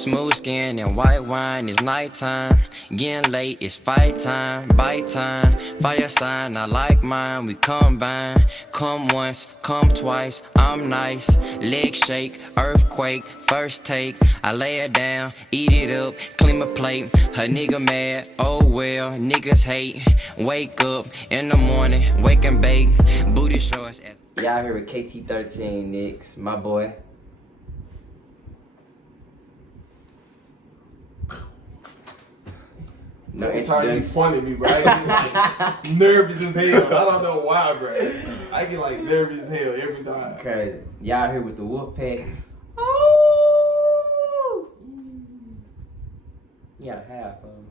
Smooth skin and white wine, it's nighttime. Getting late, it's fight time, bite time. Fire sign, I like mine, we combine. Come once, come twice, I'm nice. Leg shake, earthquake, first take. I lay her down, eat it up, clean my plate. Her nigga mad, oh well, niggas hate. Wake up in the morning, wake and bake. Booty shorts. Y'all here with KT13 Nicks, my boy. No, every time you pointed me, bro, I get nervous as hell. I don't know why, bro. I get like nervous as hell every time. Crazy. Y'all here with the wolf pack. Oh! You got a half of them.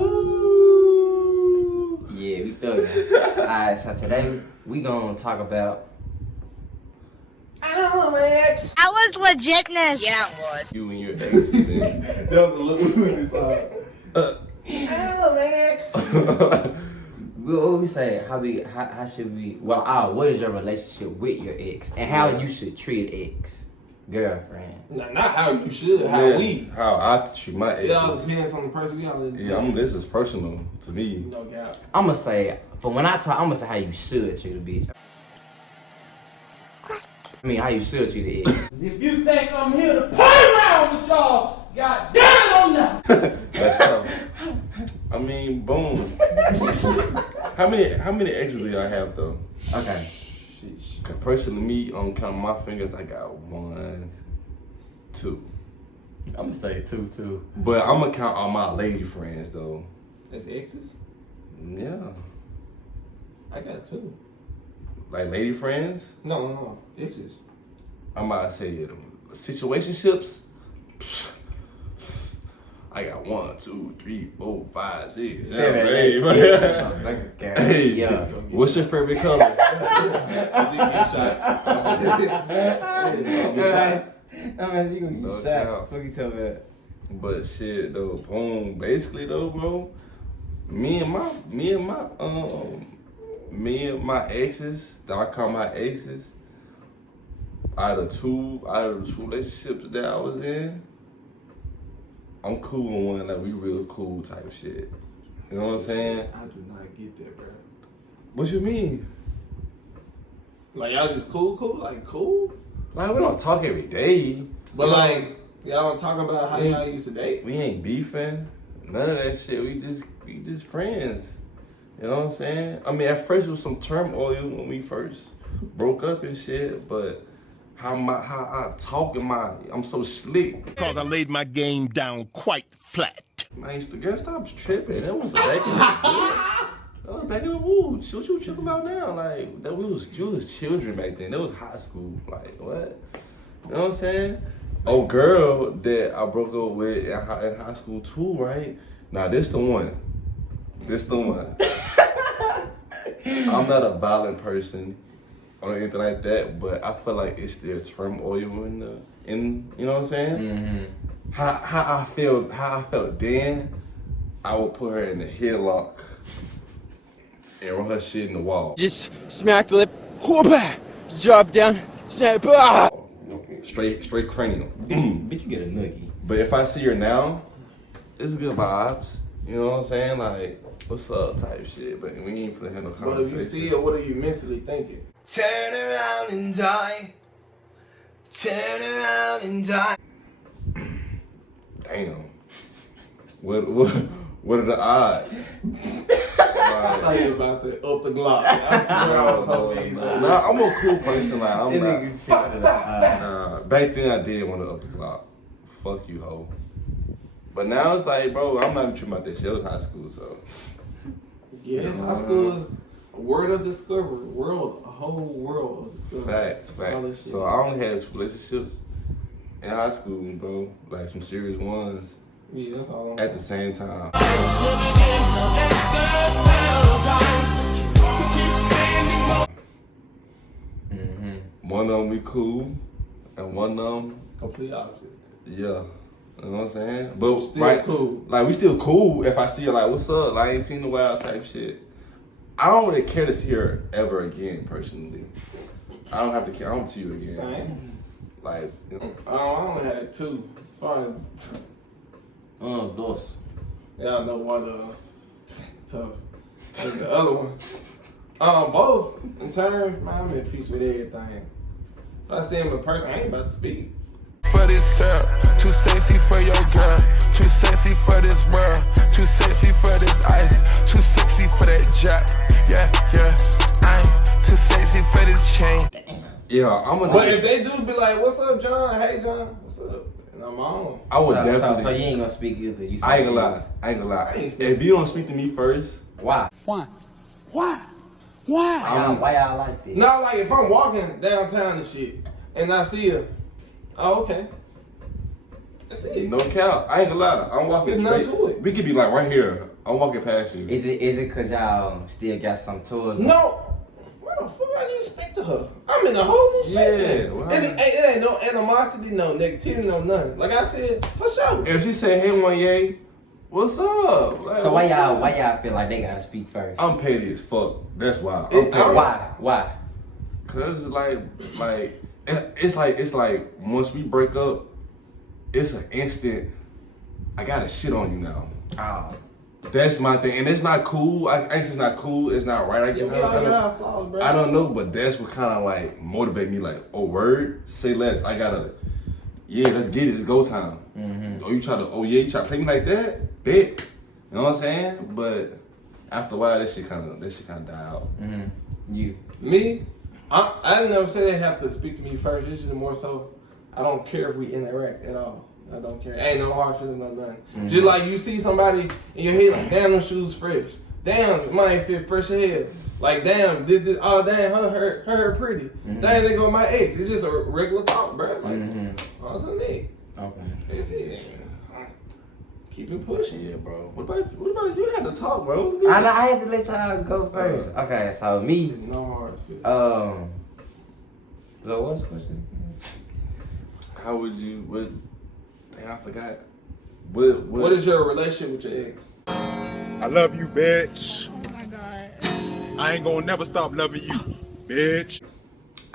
Oh! Yeah, we thuggin'. Alright, so today we gonna talk about. I don't know, my ex. That was legitness. Yeah, it was. You and your exes in. That was a little Uzi song. I don't know, my ex. We always say how should we? Well, what is your relationship with your ex, and how you should treat an ex girlfriend? Not how you should. How we. How I treat my exes. It all depends on the person. We all live. Yeah, this is personal to me. No doubt. I'm gonna say, but when I talk, I'm gonna say how you should treat a bitch. I mean, how you should treat an ex. If you think I'm here to play around with y'all, God damn it, I'm not. That's tough. I mean, boom. How many exes do y'all have though? Okay. Cause personally, me on counting my fingers, I got 1, 2. I'm gonna say 2 too. But I'm gonna count all my lady friends though. That's exes? Yeah. I got 2. Like lady friends? No. Exes. I'm about to say it. Situationships. I got 1, 2, 3, 4, 5, 6, 7, 8. Hey, yeah. What's your favorite color? You gonna get shot. Fuck you tell me that. But shit though, boom. Basically though, bro. Me and my exes, that I call my exes, out of the two relationships that I was in, I'm cool with one, like we real cool type shit. You know what I'm saying? I do not get that, bro. What you mean? Like y'all just cool? Like cool? Like we don't talk every day. But like y'all don't talk about how y'all used to date? We ain't beefing. None of that shit. We just friends. You know what I'm saying? I mean, at first it was some turmoil when we first broke up and shit, but how I talk I'm so slick. Because I laid my game down quite flat. Man, the girl, stop tripping. That was back in the woo. What you tripping about now? Like that we was children back then. That was high school. Like what? You know what I'm saying? Oh, girl that I broke up with in high school too, right? Now this the one. I'm not a violent person or anything like that, but I feel like it's still turmoil in you know what I'm saying? Mm-hmm. How I felt then, I would put her in the headlock and run her shit in the wall. Just smack the lip, whoop, drop down, snap, Straight cranium. Bitch, you get a noogie. But if I see her now, it's good vibes. You know what I'm saying? Like, what's up type shit. But we ain't finna have no conversation. Well, if you see her, what are you mentally thinking? Turn around and die. Turn around and die. Damn. What are the odds? I thought you were about to say up the Glock. I swear I was hoping you said Nah, I'm a cool person. Like, I'm This not. nigga's Back then I did want to up the Glock. Fuck you, ho. But now it's like, bro, I'm not even tripping about this shit. It was high school, so. Yeah, high school is a word of discovery. A whole world of discovery. Facts. So I only had 2 relationships in high school, bro. Like some serious ones. Yeah, that's all. At the same time. Mm-hmm. One of them we cool, and one of them, Complete opposite. yeah. You know what I'm saying? But Still cool. Like we still cool if I see her like, what's up? Like, I ain't seen in a while type shit. I don't really care to see her ever again personally. I don't have to care. I don't see you again. Same. Like, you know. I only had 2. As far as Dos. y'all know one tough. Like the other one. Both in turn, man, I'm at peace with everything. If I see him in person, I ain't about to speak. For this too sexy for your girl, too sexy for this world, too sexy for this ice, too sexy for that jack. Yeah, I'm too sexy for this chain. Yeah, I'm gonna. But if they do be like, "What's up, John? Hey, John, what's up?" And I'm on. I would So definitely. you ain't gonna speak either. You I ain't gonna lie. I ain't gonna lie. If you don't speak to me first, Why? Why? Why y'all like this? Not like if I'm walking downtown and shit, and I see her. Oh, okay. That's it. no cap. I ain't gonna lie. I'm walking There's straight. nothing to it. We could be like right here. I'm walking past you. Is it cause y'all still got some tours? No. Why the fuck I need to speak to her? I'm in a whole new space. Yeah, now. well, It ain't no animosity, no negativity, no nothing. Like I said, for sure. If she say, "Hey, Wanye, what's up?" Like, So why y'all feel like they gotta speak first? I'm petty as fuck. That's why. I'm It- petty. Why? Cause it's like once we break up, it's an instant. I gotta shit on you now. Oh, That's my thing, and it's not cool. It's just not cool. It's not right. I Yeah, we all got flaws, bro. I don't know, but that's what kind of like motivate me. Like, oh, word, say less. I gotta, yeah, let's get it. It's go time. Mm-hmm. You try to play me like that, bet. You know what I'm saying? But after a while, that shit kind of die out. Mm-hmm. You. Me, I never say they have to speak to me first. It's just more so, I don't care if we interact at all. I don't care. Ain't no hard feelings, no nothing. Mm-hmm. Just like you see somebody in your head, like, damn, them shoes fresh. Damn, mine fit fresh ahead. Like, damn, this, oh, damn, her pretty. Mm-hmm. Damn, they go my ex. It's just a regular thought, bro. Like, Mm-hmm. on to the next. Okay. That's it. Keep it pushing. Yeah, bro. What about you? Had to talk, bro. What's good? I had to let y'all go first. Okay, so me. No hard feelings. So what's the question? How would you? What? Damn, I forgot. What is your relationship with your ex? I love you, bitch. Oh my God. I ain't gonna never stop loving you, bitch.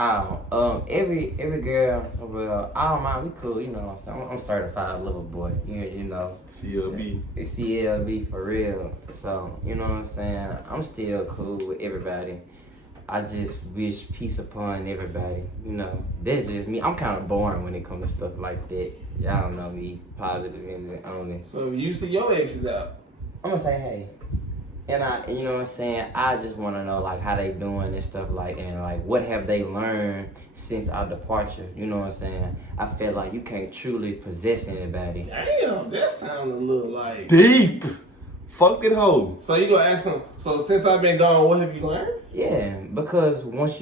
Every girl, well, I don't mind. We cool, you know. So I'm certified lover boy. You know. CLB. It's CLB for real. So you know what I'm saying. I'm still cool with everybody. I just wish peace upon everybody. You know, that's just me. I'm kind of boring when it comes to stuff like that. Y'all don't know me, positive and only. So you see your exes out. I'm gonna say hey, and you know what I'm saying. I just want to know like how they doing and stuff like, and like what have they learned since our departure. You know what I'm saying. I feel like you can't truly possess anybody. Damn, that sound a little like Deep. Fuck it, hoe. So you gonna ask them, so since I've been gone, what have you learned? Yeah, because once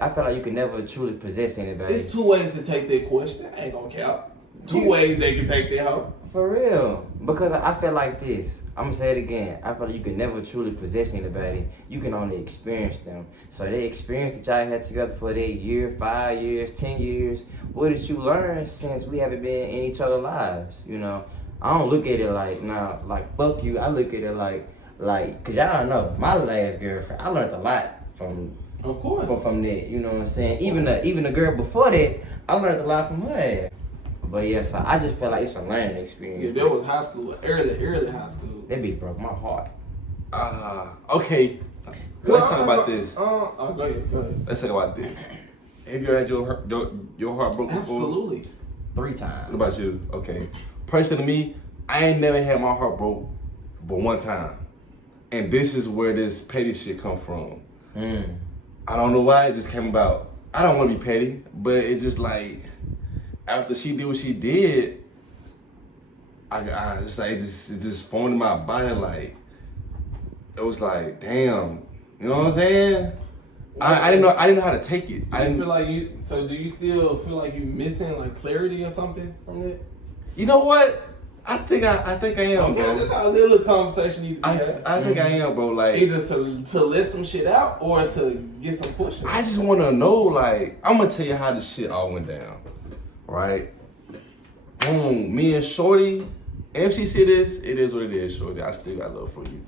I feel like you can never truly possess anybody. There's 2 ways to take that question. I ain't gonna count. 2 ways they can take that hoe. For real. Because I feel like this. I'm gonna say it again. I feel like you can never truly possess anybody. You can only experience them. So the experience that y'all had together for that year, 5 years, 10 years, what did you learn since we haven't been in each other's lives? You know? I don't look at it like, nah, like, fuck you. I look at it like, cause y'all know, my last girlfriend, I learned a lot from Of course. from that, you know what I'm saying? Even the girl before that, I learned a lot from her. But yeah, so I just feel like it's a learning Yeah, experience. that was high school, early high school. That bitch broke my heart. Okay. Let's talk about this. Go ahead. Let's talk about this. Have you ever had your heart broken before? Absolutely. 3 times. What about you? Okay. Personally, me, I ain't never had my heart broke but one time. And this is where this petty shit come from. I don't know why it just came about. I don't want to be petty, but it's just like after she did what she did, I just like it just formed in my body like it was like damn, you know what I'm saying? I didn't know how to take it. I didn't feel like you. So do you still feel like you missing like clarity or something from that? You know what? I think I am, Okay, bro. that's how a little conversation needs to be had. I think I am, bro. Like Either to let some shit out or to get some pushing. I just want to know, like, I'm going to tell you how this shit all went down, right? Boom, me and Shorty, and if she see this, it is what it is, Shorty. I still got love for you.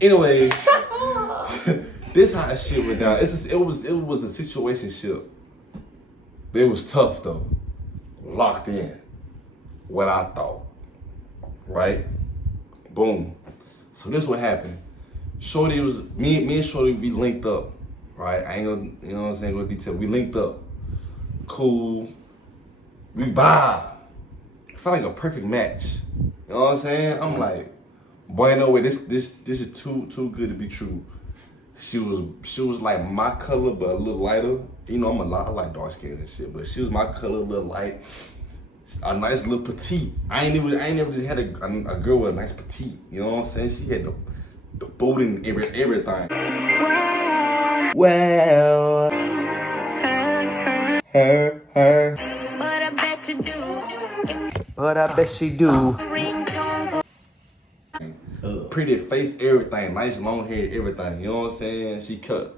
Anyways, this how shit went down. It was a situationship. But it was tough though. Locked in. What I thought. Right? Boom. So this what happened. Shorty was me and Shorty, we linked up. Right? I ain't gonna, you know what I'm saying, go detail. We linked up. Cool. We vibe. Felt like a perfect match. You know what I'm saying? I'm like, boy, no way, this is too good to be true. She was like my color, but a little lighter. You know, I like dark skins and shit, but she was my color, a little light. A nice little petite. I ain't never just had a girl with a nice petite. You know what I'm saying? She had the booty and everything. Well, her. But I bet you do. But I bet she do. Ringtone. Pretty face, everything. Nice long hair, everything. You know what I'm saying? She cut.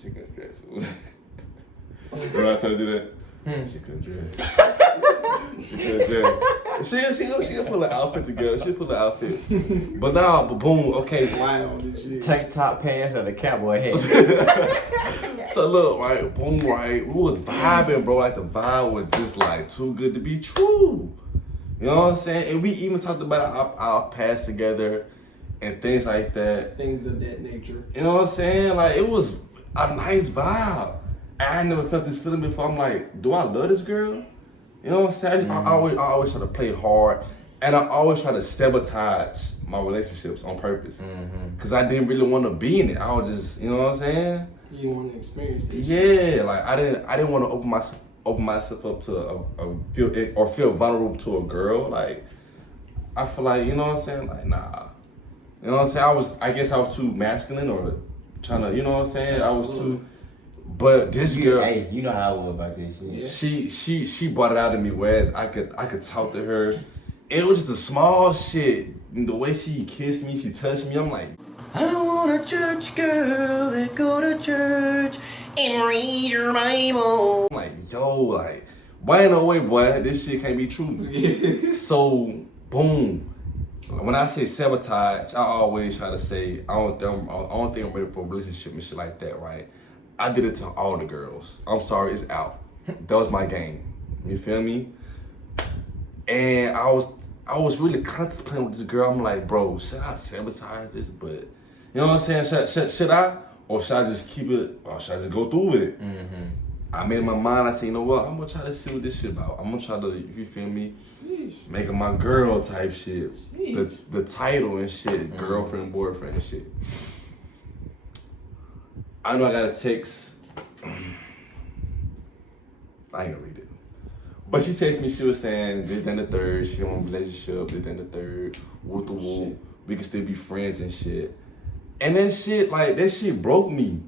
She couldn't dress. Remember I told you that? She couldn't dress. She couldn't dress. She'll put an outfit together. She'll put an outfit. But now, boom, okay. Wow, legit. Tank top pants and a cowboy hat. So look, right, boom, right. We was vibing, bro. Like the vibe was just like too good to be true. You know what I'm saying? And we even talked about our past together and things like that. Things of that nature. You know what I'm saying? Like it was a nice vibe. I never felt this feeling before. I'm like, do I love this girl? You know what I'm saying? I always try to play hard, and I always try to sabotage my relationships on purpose. Cause I didn't really want to be in it. I was just, you know what I'm saying? You want to experience this? Yeah, like I didn't want to open myself up to feel vulnerable to a girl. Like I feel like, you know what I'm saying? Like nah. You know what I'm saying? I guess I was too masculine or trying to, you know what I'm saying? Absolutely. I was too. But this girl, Hey, you know how I was about this shit. she brought it out of me, whereas I could talk to her. It was just a small shit. The way she kissed me, she touched me. I'm like, I want a church girl that go to church and read your Bible. I'm like, yo, like, why ain't no way, boy? This shit can't be true. So, boom. When I say sabotage, I always try to say I don't think I'm ready for a relationship and shit like that, right? I did it to all the girls. I'm sorry, it's out. That was my game. You feel me? And I was really contemplating with this girl. I'm like, bro, should I sabotage this? But you know what I'm saying? Should I? Or should I just keep it? Or should I just go through with it? I made my mind. I said, you know what? I'm gonna try to see what this shit about. I'm gonna try to, if you feel me, make her my girl type shit. The title and shit, girlfriend, boyfriend and shit. I know I got a text. I ain't gonna read it. But she texted me, she was saying this, then the third, she don't want a relationship, this, then the third, woo the woo, we can still be friends and shit. And then shit, like, that shit broke me.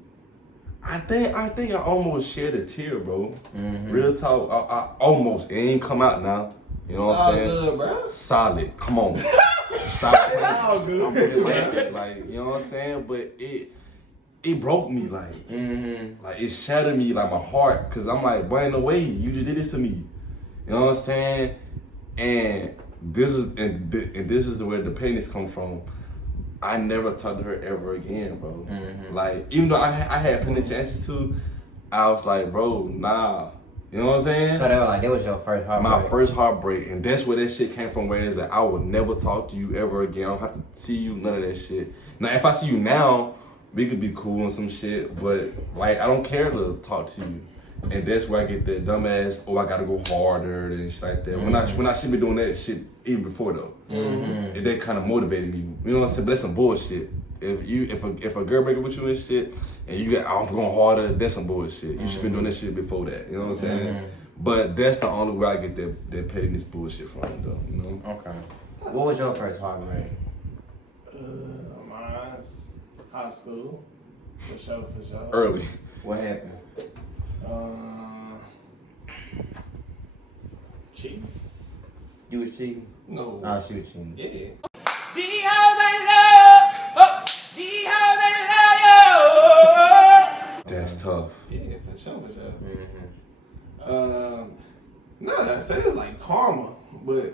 I think I almost shed a tear, bro. Real talk, I almost, it ain't come out now. You know what I'm saying? Good, bro. Solid, come on. Stop playing. All good. I'm really like, you know what I'm saying? But it broke me, like it shattered me, like my heart, cause I'm like, boy, ain't no way you just did this to me. You know what I'm saying? And this is where the pettiness comes from. I never talked to her ever again, bro. Like, even though I had plenty of chances to, I was like, bro, nah. You know what I'm saying? So that was your first heartbreak? My first heartbreak, and that's where that shit came from, where it's like, I would never talk to you ever again. I don't have to see you, none of that shit. Now, if I see you now, we could be cool and some shit, but like, I don't care to talk to you. And that's where I get that dumbass, I gotta go harder and shit like that. When I should be doing that shit even before though. And that kind of motivated me. You know what I'm saying? But that's some bullshit. If a girl break up with you and shit, and you get, I'm going harder, that's some bullshit. You should be doing that shit before that. You know what I'm saying? But that's the only way I get that pettiness bullshit from though. You know? Okay. What was your first heartbreak? Mine's high school. For sure. Early. What happened? Cheating? You was cheating? No. Oh, she was cheating. Yeah. The house I love, the house I love you. That's tough. Yeah, for sure. Nah, I say it's like karma, but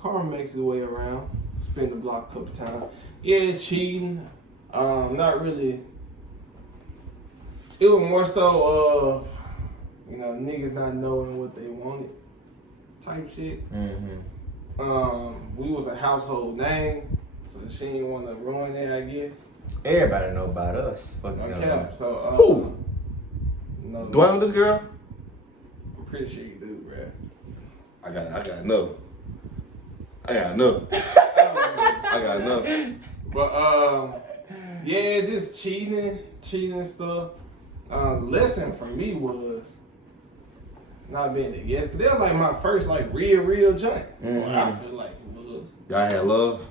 karma makes its way around. Spin the block a couple times. Yeah, cheating. Not really. It was more so You know, niggas not knowing what they wanted, type shit. We was a household name, so she didn't want to ruin it, I guess. Everybody know about us. Fuck you Okay, so Who? No, Do I know this girl? I'm pretty sure you do, bruh. I got no. I got no. I got no. But yeah, just cheating stuff. The lesson for me was not being together. Cause that was like my first like real joint. I feel like it was. Y'all had love?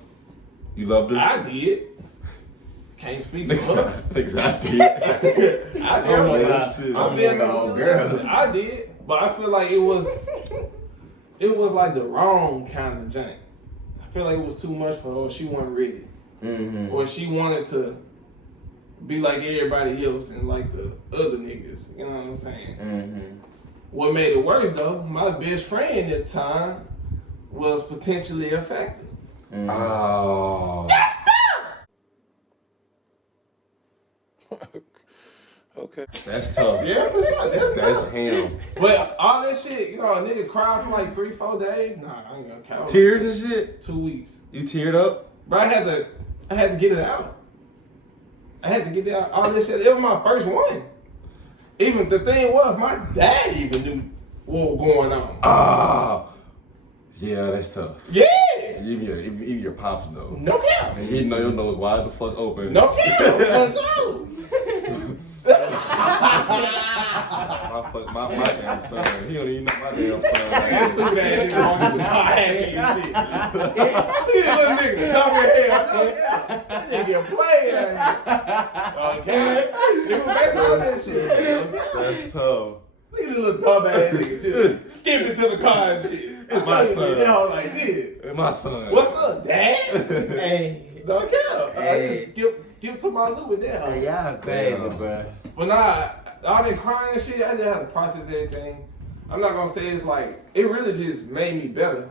You loved her? I did. Can't speak for her. Niggas, I did. I did. I'm being the old girl. I did, but I feel like it was like the wrong kind of joint. I feel like it was too much for her. Or she wasn't ready, or she wanted to be like everybody else and like the other niggas. You know what I'm saying? What made it worse though? My best friend at the time was potentially affected. Oh. Okay. That's tough. Yeah, for sure. That's tough. him. But all that shit, you know, a nigga cried for like 3-4 days. Nah, I ain't gonna count. Tears and shit? 2 weeks. You teared up? But I had to get it out. I had to get it out. All this shit. It was my first one. Even the thing was, my dad even knew what was going on. Ah. Yeah, that's tough. Yeah. Even your pops know. No cap. And he know your nose wide the fuck open. No cap. For sure. my damn son. He don't even know my damn son. That stupid ass nigga on the car happy and shit. This little nigga dumb as hell. That nigga playing at me. Okay? Nigga back on that shit. That's tough. Look at this little dumb ass nigga just skipping to the car and shit. It's my son. I was like this. It's my son. What's up, Dad? Hey. Don't care. Hey. I just skip to my loop with that. Oh, y'all crazy, bro. But nah, all that crying and shit, I just had to process everything. I'm not gonna say it's like, it really just made me better.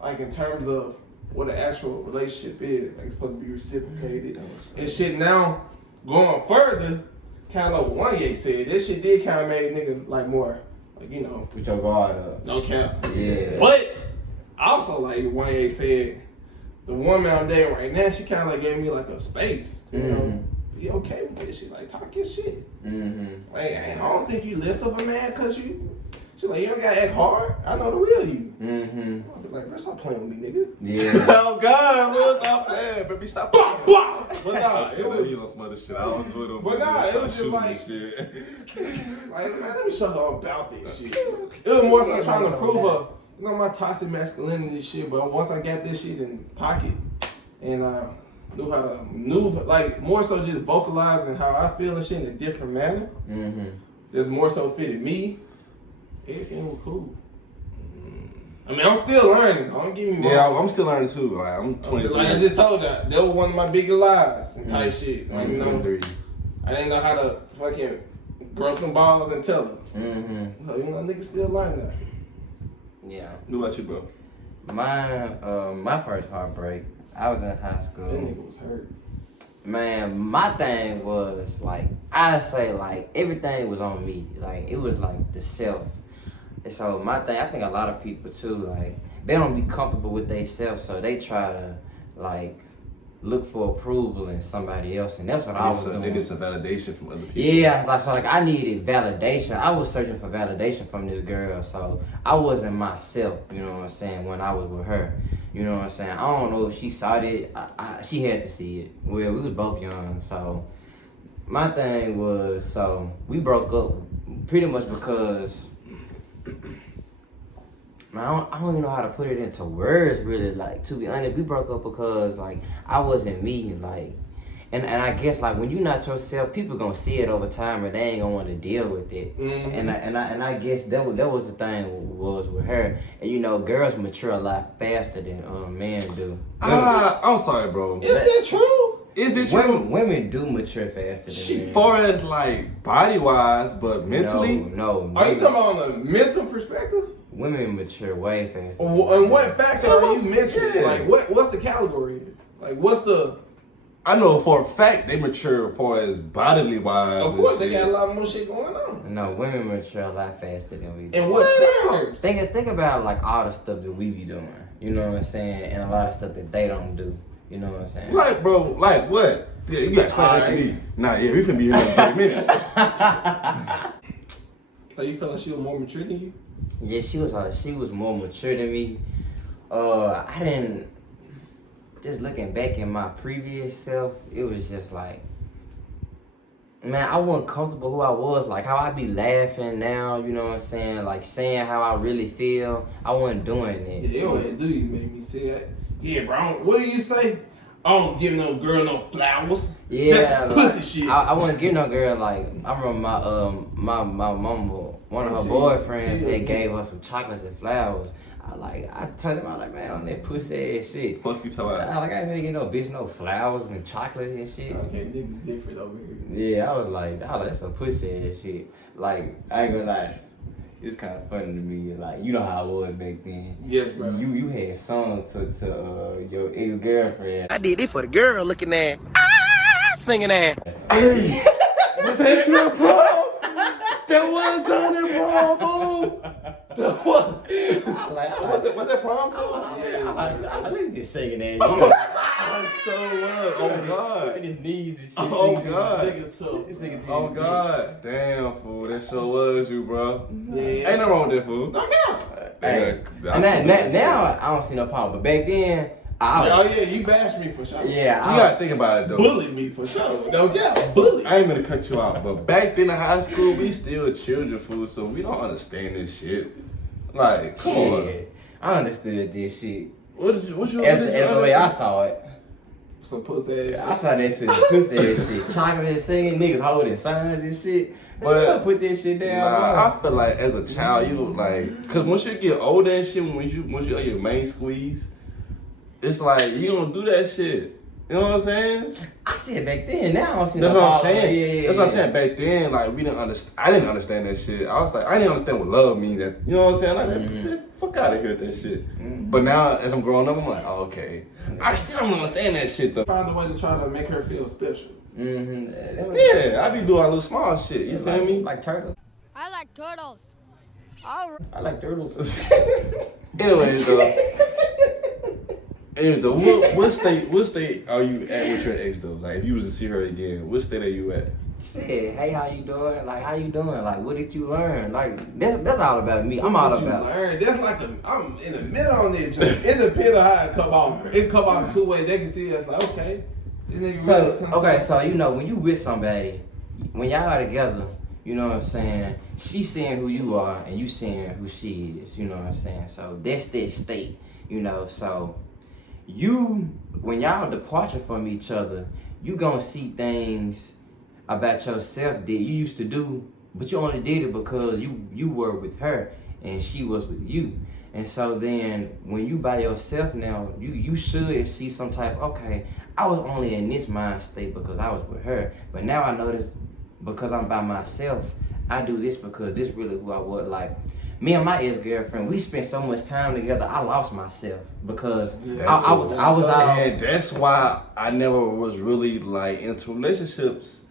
Like in terms of what an actual relationship is. Like it's supposed to be reciprocated. And shit now, going further, kind of like what Wanye said, that shit did kind of make nigga like more, like, you know. Put your guard up. No cap. Yeah. But also like Wanye said, the woman I'm dating right now, she kind of like gave me like a space, you know. Be okay with this shit, like talk your shit. Like I don't think you less of a man cause you. She like you don't gotta act hard. I know the real you. I'll be like, bro, stop playing with me, nigga. Yeah. Oh God, we'll stop playing, baby. Stop. Blah, blah. But nah, it was. He on some other shit. I was with him. But nah, it was just like, like, man, let me show her about this shit. It was more so trying to prove her, you know, my toxic masculinity shit. But once I got this shit in pocket and knew how to maneuver, like more so just vocalizing how I feel and shit in a different manner. That's more so fitted me. Everything was cool. I mean, I'm still learning. Don't get me wrong. Yeah, I'm still learning too. Like I'm 23. Like I just told that was one of my biggest lies and type shit. Like, I'm you know, 23. I didn't know how to fucking grow some balls and tell her. So, you know, niggas still learn that. Yeah. What about you, bro? My first heartbreak, I was in high school. That nigga was hurt. Man, my thing was like, I say like everything was on me. Like it was like the self. And so my thing, I think a lot of people too, like they don't be comfortable with themselves, so they try to like look for approval in somebody else, and that's what I was doing. They need some validation from other people. Yeah, like I needed validation. I was searching for validation from this girl, so I wasn't myself. You know what I'm saying? When I was with her, you know what I'm saying? I don't know if she saw it. She had to see it. Well, we was both young, so my thing was, so we broke up pretty much because. Man, I don't even know how to put it into words, really. Like, to be honest, we broke up because, like, I wasn't me, like, and I guess, like, when you're not yourself, people gonna see it over time, and they ain't gonna want to deal with it. And I guess that was the thing was with her. And you know, girls mature a lot faster than men do. I'm sorry, bro. Is that true? Is it true? Women do mature faster than men. As far as like body wise, but mentally, no. Are you talking about on a mental perspective? Women mature way faster. And what factor are you mentioning? Like, what's the category? Like, what's the? I know for a fact they mature as far as bodily wise. Of course, they got a lot more shit going on. No, women mature a lot faster than we do. In what terms? Think about like all the stuff that we be doing. You know what I'm saying? And a lot of stuff that they don't do. You know what I'm saying? Like, bro, like what? Yeah, you gotta explain that to me. Nah, yeah, we finna be here in 30 minutes. So you feel like she was more mature than you? Yeah, she was more mature than me. I didn't. Just looking back in my previous self, it was just like, man, I wasn't comfortable who I was. Like how I be laughing now, you know what I'm saying? Like saying how I really feel. I wasn't doing it. Yeah, you don't do you make me say that. Yeah, bro. What do you say? I don't give no girl no flowers. Yeah, that's like, pussy shit. I wouldn't give no girl like. I remember my mama, one of her boyfriends, they gave her some chocolates and flowers. I told him, I like, man, on that pussy ass shit. Fuck you talking about? I ain't gonna get no bitch no flowers and chocolate and shit. Okay, niggas different over here. Yeah, I was like, that's some pussy ass shit. Like, I ain't gonna lie, it's kind of funny to me. Like, you know how I was back then. Yes, bro. You had sung to your ex girlfriend. I did it for the girl looking at, singing at. Hey, was that your prom? That was on the prom, fool. That was. Was that prom? I was just singing that. I so was. Oh God. And his knees and shit. Oh God. Niggas Oh God. Damn, fool. That sure was you, bro. Yeah. Ain't no wrong with that, fool. Knock out. Hey, Yeah, and now I don't see no problem. But back then, Oh yeah, you bashed me for sure. yeah, You gotta think about it though. Bullied me for sure. No doubt, bullied. I ain't gonna cut you out, but back then in high school, we still children, fool, so we don't understand this shit. Like, come on. shit. I understood this shit. What you As the way I saw it. Some pussy I ass. saw that shit, pussy ass shit. Chocolate singing, niggas holding signs and shit. But put this shit down. Nah, I feel like as a child, you like, cause once you get older and shit, once you like your main squeeze, it's like you don't do that shit. You know what I'm saying? I said back then. Now I don't see That's no what I'm problem. saying. Yeah. That's what I'm saying. Back then, like we didn't understand. I didn't understand that shit. I was like, I didn't understand what love means. That you know what I'm saying? Like, man, get the fuck out of here with that shit. But now, as I'm growing up, I'm like, oh, okay. I still don't understand that shit though. Found a way to try to make her feel special. Yeah, Yeah, I be doing a little small shit. You feel me? like turtles. I like turtles. I like turtles. Anyways, though, what state are you at with your ex though? Like, if you was to see her again, what state are you at? Shit, hey, how you doing? Like, how you doing? Like, what did you learn? Like, that's all about me. I'm What all did you about. learn? That's like I'm in the middle on this. It depends on how it come off. It come off two ways. They can see us like, okay, this nigga So really concerned. okay, so you know when you with somebody, when y'all are together, you know what I'm saying. She's seeing who you are, and you seeing who she is. You know what I'm saying. So that's that state. You know, so you when y'all departure from each other, you gonna see things about yourself that you used to do, but you only did it because you were with her and she was with you. And so then when you by yourself now, you should see some type, okay, I was only in this mind state because I was with her, but now I notice because I'm by myself, I do this because this really who I was. Like me and my ex-girlfriend, we spent so much time together, I lost myself because I was out. And that's why I never was really like into relationships.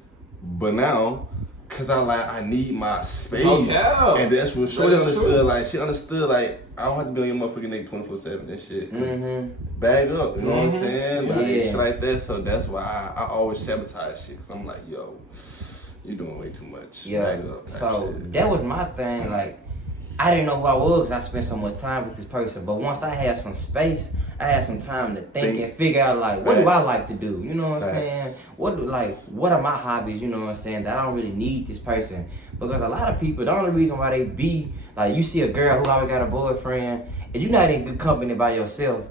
But now, cause I need my space. Okay. And that's what Shorty That is understood. true. Like she understood like I don't have to be on your motherfucking nigga 24/7 and shit. Bag up, you know what I'm saying? Like Yeah. shit like that. So that's why I always sabotage shit. Cause I'm like, yo, you doing way too much. Yeah. Bag up. type So shit. that was my thing. Like I didn't know who I was because I spent so much time with this person. But once I had some space, I had some time to think and figure out like what do I Facts. like to do? You know what I'm Facts. saying? What are my hobbies? You know what I'm saying? That I don't really need this person because a lot of people, the only reason why they be like, you see a girl who always got a boyfriend and you're not in good company by yourself.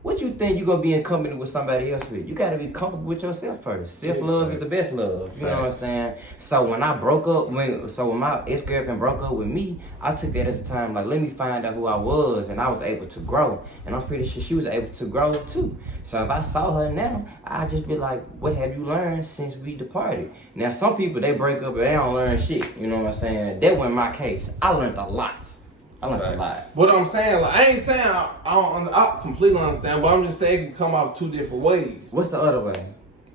What you think you gonna be in company with somebody else with? You gotta be comfortable with yourself first. Self-love is the best love. You know what I'm saying? So when I broke up, when my ex-girlfriend broke up with me, I took that as a time like, let me find out who I was, and I was able to grow. And I'm pretty sure she was able to grow too. So if I saw her now, I'd just be like, what have you learned since we departed? Now some people, they break up and they don't learn shit. You know what I'm saying? That wasn't my case. I learned a lot. I learned a lot. What I'm saying, like I ain't saying I completely understand, but I'm just saying it can come off two different ways. What's the other way?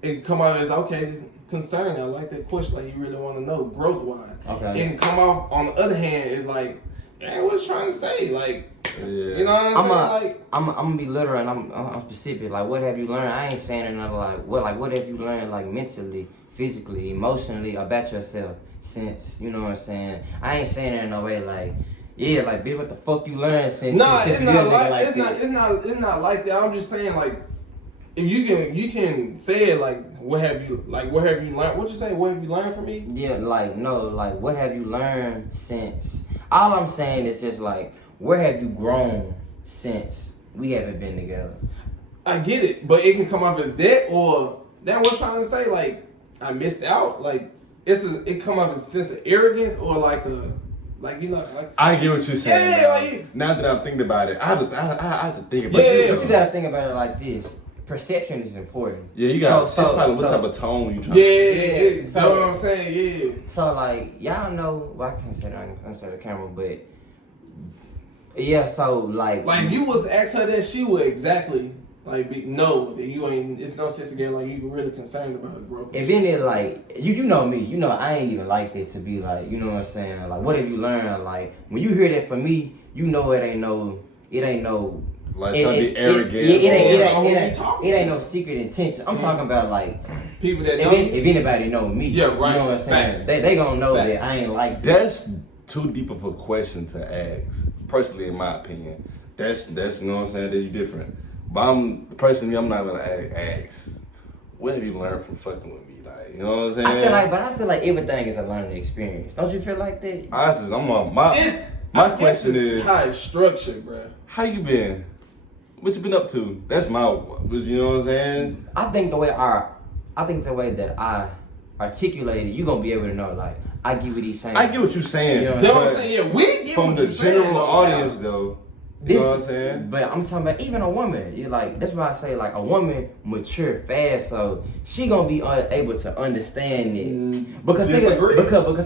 it come out as okay, this concern. I like that question. Like you really want to know growth wise. Okay. It can come off on the other hand is like, man, what you trying to say? Like, you know what I'm saying? I'm gonna be literal and I'm specific. Like, what have you learned? I ain't saying another what have you learned like mentally, physically, emotionally about yourself since, you know what I'm saying? I ain't saying it in a way like, yeah, like, bitch, what the fuck you learned since? Nah, since it's you not did a nigga like, this? it's not like that. I'm just saying like, if you can say it like, what have you learned? What you say? What have you learned from me? Yeah, like, no, like, what have you learned since? All I'm saying is just like, where have you grown since we haven't been together? I get it, but it can come off as that or that. What I'm trying to say, like, I missed out. Like, it come off as a sense of arrogance or like a, like, you know, like. I get what you're saying. Yeah, like, now that I'm thinking about it, I have to think about Yeah, it. But you gotta think about it like this. Perception is important. Yeah, you got. That's probably what type of tone you trying. Yeah, that's what I'm saying. Yeah. So like, y'all know, well, I can't say that on the camera, but yeah. So like you was to ask her that, she would exactly like know that you ain't. It's no sense again. Like you really concerned about her growth. if any like you know me, you know I ain't even like that to be like, you know what I'm saying? Like, what have you learned? Like when you hear that from me, you know it ain't no. Like something arrogant. It ain't no secret intention. I'm talking about like people that if anybody know me, Yeah, right. You know what I'm saying? Facts. They gonna know Facts. that I ain't like that. That's too deep of a question to ask. Personally, in my opinion, that's you know what I'm saying. That you different. But I'm not gonna ask. What have you learned from fucking with me? Like, you know what I'm saying? I feel like everything is a learning experience. Don't you feel like that? My question is how it's structured, bro. How you been? What you been up to? That's you know what I'm saying? I think the way that I articulate it, you gonna be able to know. Like I get what he's saying. I get what you're saying. You know That's what what I'm saying. Yeah, we get From what the you're saying, general though, audience, pal. though. You know what I'm saying? But I'm talking about even a woman. You like that's why I say like a woman mature fast, so she gonna be able to understand it. Because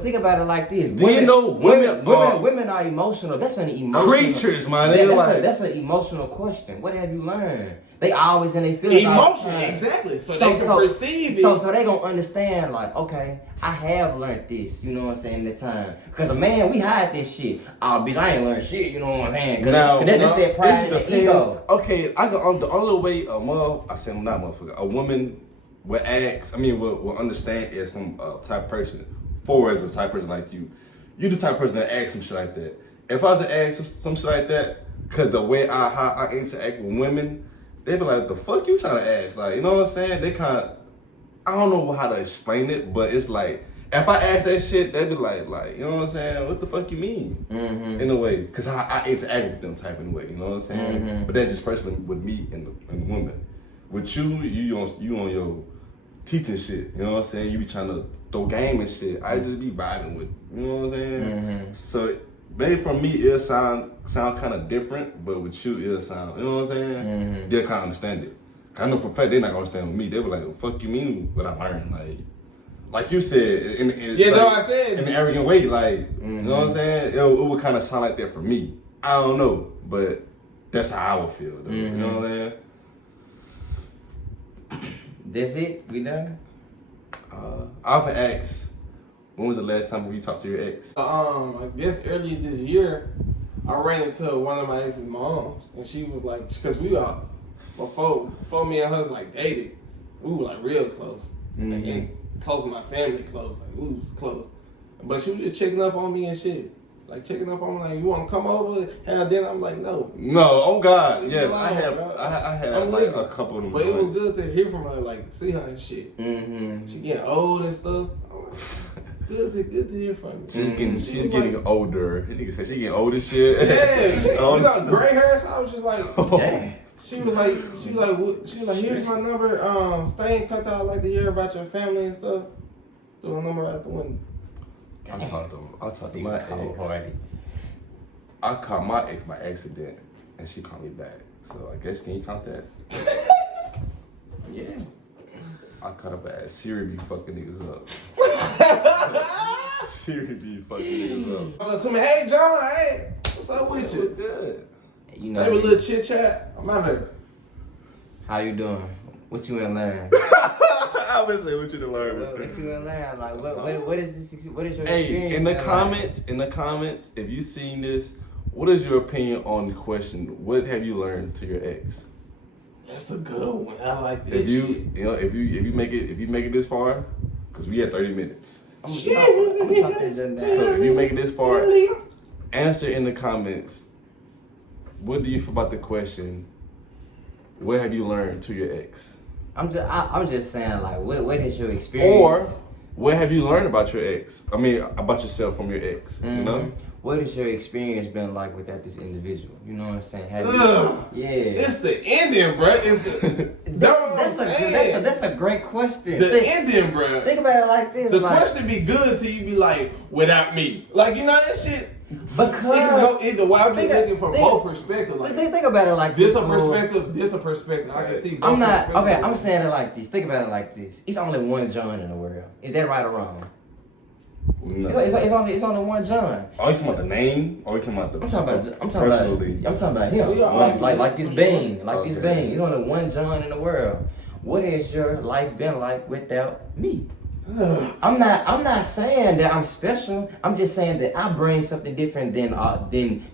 think about it like this. Do you know women are emotional. That's an emotional creatures, man. That's an emotional question. What have you learned? They always in their feelings. Emotion, exactly. So they can perceive it. So they gonna understand like, okay, I have learned this. You know what I'm saying? The time because a man, we hide this shit. Oh, bitch, I ain't learned shit. You know what I'm saying? Cause that's that pride and ego. Okay, the only way a woman will ask. I mean, will understand is from a type of person. As a type of person like you, you the type of person that asks some shit like that. If I was to ask some shit like that, cause the way I interact with women. They be like, the fuck you trying to ask? Like, you know what I'm saying? They kind of, I don't know how to explain it, but it's like, if I ask that shit, they be like, you know what I'm saying? What the fuck you mean? Mm-hmm. In a way, because I interact with them type in a way, you know what I'm saying? Mm-hmm. But that's just personally with me and women. With you on your teaching shit, you know what I'm saying? You be trying to throw game and shit. I just be vibing with, you know what I'm saying? Mm-hmm. So, maybe from me it'll sound kind of different, but with you it'll sound, you know what I'm saying? Mm-hmm. They'll kind of understand it. I know for a fact they're not gonna understand with me. They be like, "What the fuck you mean what I learned?" Like you said, in I said in an arrogant way, like you know what I'm saying? It would kind of sound like that for me. I don't know, but that's how I would feel. Though, you know what I'm saying? That's it. We done. I often ask. When was the last time you talked to your ex? I guess earlier this year, I ran into one of my ex's moms, and she was like, because we are before me and her like dated, we were like real close, and close to my family, close, like we was close. But she was just checking up on me and shit, like checking up on me, like you want to come over, have dinner? I'm like, no. No, oh God, yes, I had like a couple of them. But it was good to hear from her, like see her and shit. Mm-hmm. She getting old and stuff. Good to hear from you. She's getting older. That nigga said she getting old as shit. Yeah, she got gray hair, so I was just like, Damn. She was like, here's my number. Stay in contact. I'd like to hear about your family and stuff. Throw a number out the window. I talked to my ex. I called my ex by accident, and she called me back. So I guess can you count that? Yeah. I caught up at Siri be fucking niggas up. Siri be fucking niggas up. To me, hey John, hey, what's up with you? Good. You know, maybe a little chit chat. I'm out here. How you doing? What you in learn? I would say what you to learn. What you gonna learn? Like, what is this? What is your Hey, experience? in the been comments, if you seen this, what is your opinion on the question? What have you learned to your ex? That's a good one. I like this. If you make it this far, because we had 30 minutes. I'm gonna talk that down. So if you make it this far, answer in the comments. What do you feel about the question? What have you learned to your ex? I'm just saying, like, what is your experience? Or what have you learned about your ex? I mean, about yourself from your ex. Mm-hmm. You know? What has your experience been like without this individual? You know what I'm saying? Yeah. It's the ending, bro. It's the, that's a great question. The ending, bro. Think about it like this. The like, question be good till you be like, without me. Like, you know that shit? Because it can go either way. I'm just looking from both perspectives. Like, think about it like this this. a perspective, this a perspective. I can see both I'm not perspectives. okay. I'm saying it like this. Think about it like this. It's only one John in the world. Is that right or wrong? No. It's only one John. Oh, you talking about the name? Or you talking about the I'm talking about him. We are Like this Bane. Like Okay. this Bane. There's only one John in the world. What has your life been like without me? I'm not saying that I'm special. I'm just saying that I bring something different than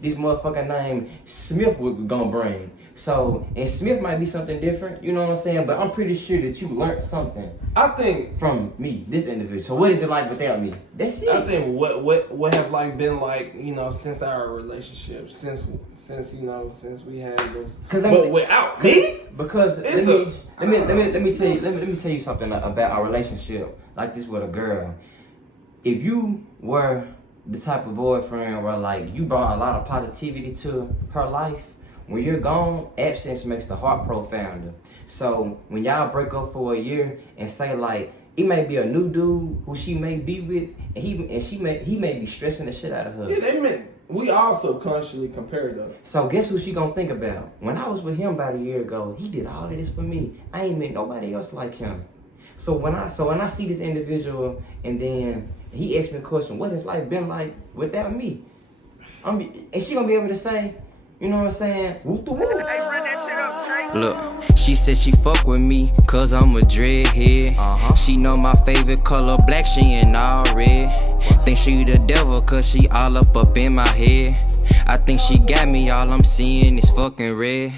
this motherfucker named Smith was gonna bring. So, and Smith might be something different, you know what I'm saying? But I'm pretty sure that you learned something I think from me, this individual. So what is it like without me? That's it. I think what have like been like, you know, since our relationship, since we had this, but without me, Because let me tell you something about our relationship. Like this with a girl. If you were the type of boyfriend where like you brought a lot of positivity to her life, when you're gone, absence makes the heart profounder. So when y'all break up for a year and say like it may be a new dude who she may be with, and he may be stressing the shit out of her. Yeah, we all subconsciously compare them. So guess who she gonna think about? When I was with him about a year ago, he did all of this for me. I ain't met nobody else like him. So when I see this individual and then he asks me a question, what has life been like without me? And she gonna be able to say, you know what I'm saying? Whoop the whoop. Hey, run that shit up, Chase. Look, she said she fuck with me, cause I'm a dreadhead. She know my favorite color, black, she ain't all red. Think she the devil, cause she all up in my head. I think she got me, all I'm seeing is fucking red.